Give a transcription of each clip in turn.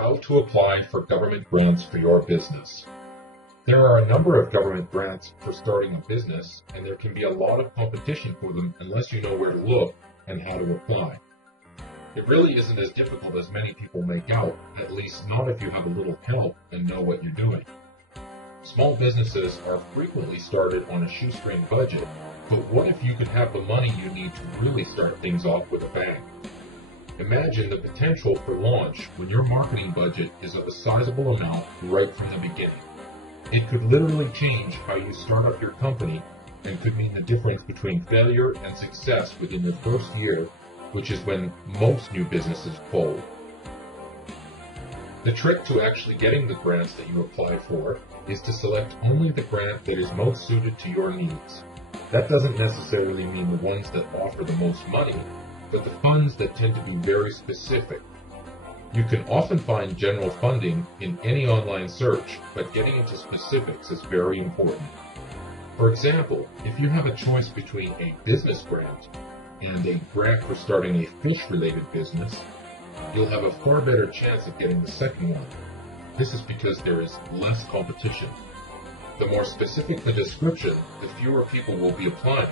How to apply for government grants for your business. There are a number of government grants for starting a business, and there can be a lot of competition for them unless you know where to look and how to apply. It really isn't as difficult as many people make out, at least not if you have a little help and know what you're doing. Small businesses are frequently started on a shoestring budget, but what if you could have the money you need to really start things off with a bang? Imagine the potential for launch when your marketing budget is of a sizable amount right from the beginning. It could literally change how you start up your company and could mean the difference between failure and success within the first year, which is when most new businesses fold. The trick to actually getting the grants that you apply for is to select only the grant that is most suited to your needs. That doesn't necessarily mean the ones that offer the most money, but the funds that tend to be very specific. You can often find general funding in any online search, but getting into specifics is very important. For example, if you have a choice between a business grant and a grant for starting a fish-related business, you'll have a far better chance of getting the second one. This is because there is less competition. The more specific the description, the fewer people will be applying,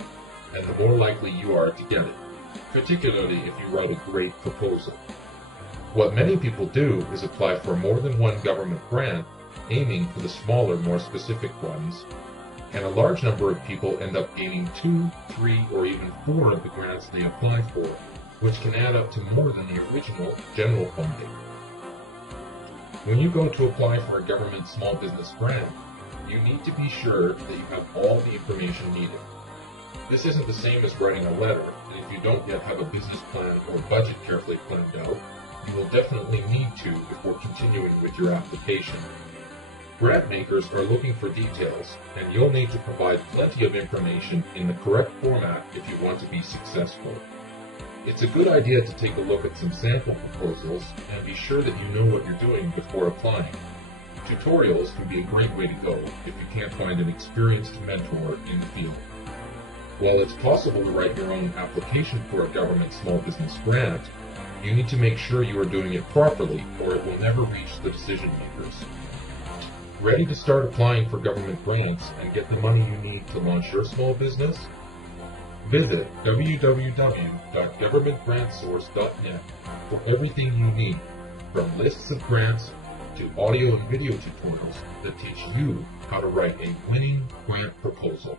and the more likely you are to get it, particularly if you write a great proposal. What many people do is apply for more than one government grant, aiming for the smaller, more specific ones, and a large number of people end up gaining 2, 3, or even 4 of the grants they apply for, which can add up to more than the original general funding. When you go to apply for a government small business grant, you need to be sure that you have all the information needed. This isn't the same as writing a letter, and if you don't yet have a business plan or budget carefully planned out, you will definitely need to before continuing with your application. Grant makers are looking for details, and you'll need to provide plenty of information in the correct format if you want to be successful. It's a good idea to take a look at some sample proposals and be sure that you know what you're doing before applying. Tutorials can be a great way to go if you can't find an experienced mentor in the field. While it's possible to write your own application for a government small business grant, you need to make sure you are doing it properly or it will never reach the decision makers. Ready to start applying for government grants and get the money you need to launch your small business? Visit www.governmentgrantsource.net for everything you need, from lists of grants to audio and video tutorials that teach you how to write a winning grant proposal.